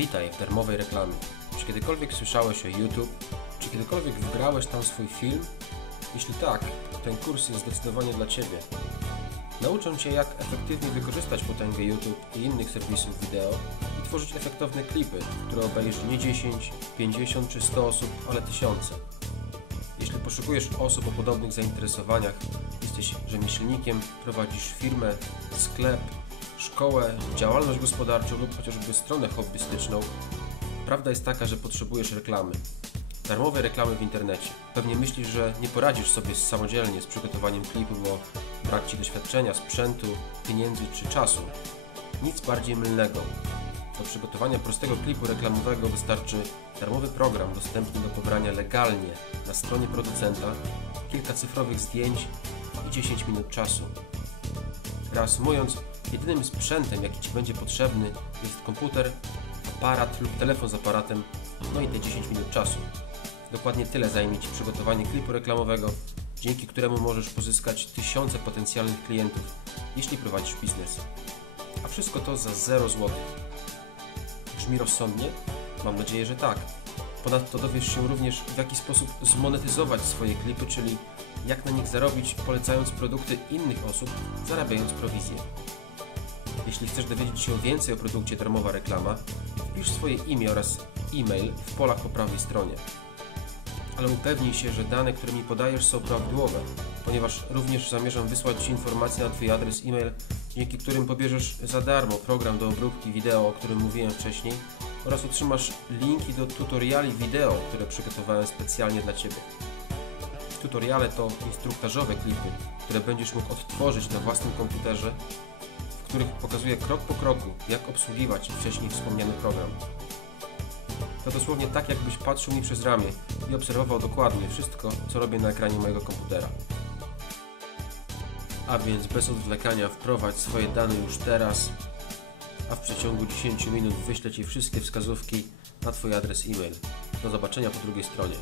Witaj w darmowej reklamie. Czy kiedykolwiek słyszałeś o YouTube? Czy kiedykolwiek wgrałeś tam swój film? Jeśli tak, ten kurs jest zdecydowanie dla Ciebie. Nauczę Cię, jak efektywnie wykorzystać potęgę YouTube i innych serwisów wideo i tworzyć efektowne klipy, które obejrzy nie 10, 50 czy 100 osób, ale tysiące. Jeśli poszukujesz osób o podobnych zainteresowaniach, jesteś rzemieślnikiem, prowadzisz firmę, sklep, szkołę, działalność gospodarczą lub chociażby stronę hobbystyczną, prawda jest taka, że potrzebujesz reklamy. Darmowej reklamy w internecie. Pewnie myślisz, że nie poradzisz sobie samodzielnie z przygotowaniem klipu, bo brak Ci doświadczenia, sprzętu, pieniędzy czy czasu. Nic bardziej mylnego. Do przygotowania prostego klipu reklamowego wystarczy darmowy program dostępny do pobrania legalnie na stronie producenta, kilka cyfrowych zdjęć i 10 minut czasu. Reasumując, jedynym sprzętem, jaki Ci będzie potrzebny, jest komputer, aparat lub telefon z aparatem, no i te 10 minut czasu. Dokładnie tyle zajmie Ci przygotowanie klipu reklamowego, dzięki któremu możesz pozyskać tysiące potencjalnych klientów, jeśli prowadzisz biznes. A wszystko to za 0 zł. Brzmi rozsądnie? Mam nadzieję, że tak. Ponadto dowiesz się również, w jaki sposób zmonetyzować swoje klipy, czyli jak na nich zarobić, polecając produkty innych osób, zarabiając prowizję. Jeśli chcesz dowiedzieć się więcej o produkcie darmowa reklama, wpisz swoje imię oraz e-mail w polach po prawej stronie. Ale upewnij się, że dane, które mi podajesz są prawidłowe, ponieważ również zamierzam wysłać Ci informacje na Twój adres e-mail, dzięki którym pobierzesz za darmo program do obróbki wideo, o którym mówiłem wcześniej, oraz otrzymasz linki do tutoriali wideo, które przygotowałem specjalnie dla Ciebie. Tutoriale to instruktażowe klipy, które będziesz mógł odtworzyć na własnym komputerze, których pokazuję krok po kroku, jak obsługiwać wcześniej wspomniany program. To dosłownie tak, jakbyś patrzył mi przez ramię i obserwował dokładnie wszystko, co robię na ekranie mojego komputera. A więc bez odwlekania wprowadź swoje dane już teraz, a w przeciągu 10 minut wyślę Ci wszystkie wskazówki na Twój adres e-mail. Do zobaczenia po drugiej stronie.